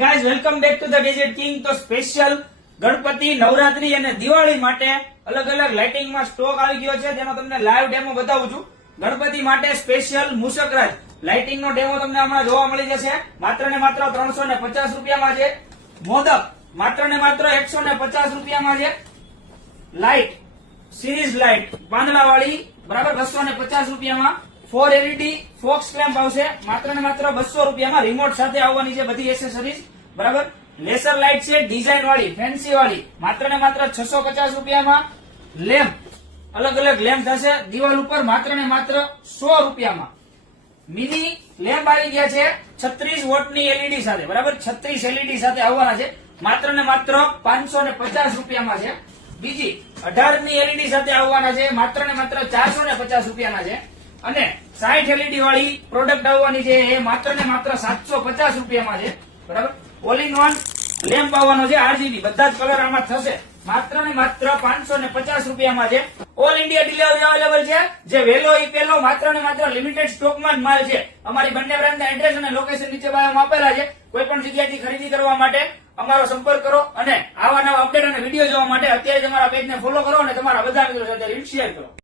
Guys welcome back to the gadget king. તો special Ganpati Navratri અને દિવાળી માટે અલગ અલગ લાઇટિંગમાં સ્ટોક આવી ગયો છે, જેનો તમને લાઈવ ડેમો બતાવું છું. ગણપતિ માટે સ્પેશિયલ મૂષકરાજ લાઇટિંગ નો ડેમો તમને હમણાં જોવા મળી જશે. માત્ર ને માત્ર 350 રૂપિયામાં છે. મોદક માત્ર ને માત્ર 150 રૂપિયામાં છે. લાઇટ સિરીઝ લાઇટ પાંદડા વાળી બરાબર 250 રૂપિયામાં. 4 LED ફોક્સ લેમ્પ આવશે માત્ર ને માત્ર 200 રૂપિયામાં. રિમોટ સાથે આવવાની છે બધી એસેસરીઝ બરાબર. લેસર લાઇટ છે ડિઝાઇન વાળી ફેન્સી વાળી માત્ર ને માત્ર 650 રૂપિયામાં. લેમ્પ અલગ અલગ લેમ્પ થશે દિવાલ ઉપર માત્ર ને માત્ર 100 રૂપિયામાં. મિની લેમ્પ આવી ગયા છે 36 વોટની LED સાથે બરાબર. 36 LED સાથે આવવાના છે માત્ર ને માત્ર 550 રૂપિયામાં છે. બીજી 18 ની LED સાથે આવવાના છે માત્ર ને માત્ર 450 રૂપિયાના છે. અને 60 LED વાળી પ્રોડક્ટ આવવાની છે એ માત્ર ને માત્ર 750 રૂપિયામાં છે બરાબર. ઓલ ઇન વન લેમ્પ આવવાનો છે RGB બધા જ કલર આમાં થશે માત્ર ને માત્ર 550 રૂપિયામાં છે. ઓલ ઇન્ડિયા ડિલિવરી અવેલેબલ છે. જે વેલો ઈ પેલો માત્ર ને માત્ર લિમિટેડ સ્ટોકમાં જ માલ છે. અમારી બંને બ્રાન્ડના એડ્રેસ અને લોકેશન નીચે બાયોમાં આપેલા છે. કોઈ પણ જગ્યાએથી ખરીદી કરવા માટે અમારો સંપર્ક કરો અને આવા નવા અપડેટ અને વિડીયો જોવા માટે અત્યારે જ અમારા પેજને ફોલો કરો અને તમારા બધા મિત્રો સાથે શેર કરો.